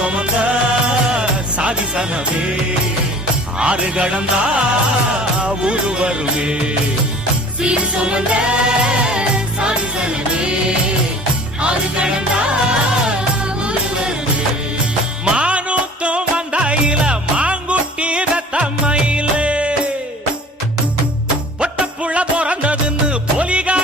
சுமந்த சாதிசனமே ஆறு கடந்தா ஊரு வருமே சீர் சுமந்த சாதிசனமே ஆறு கடந்தா ஊரு வருமே மானூத்தும் வந்தாயில மாங்குட்டி ரத்தம்மையிலே பொட்டப்புள்ள பிறந்ததுன்னு பொலிகா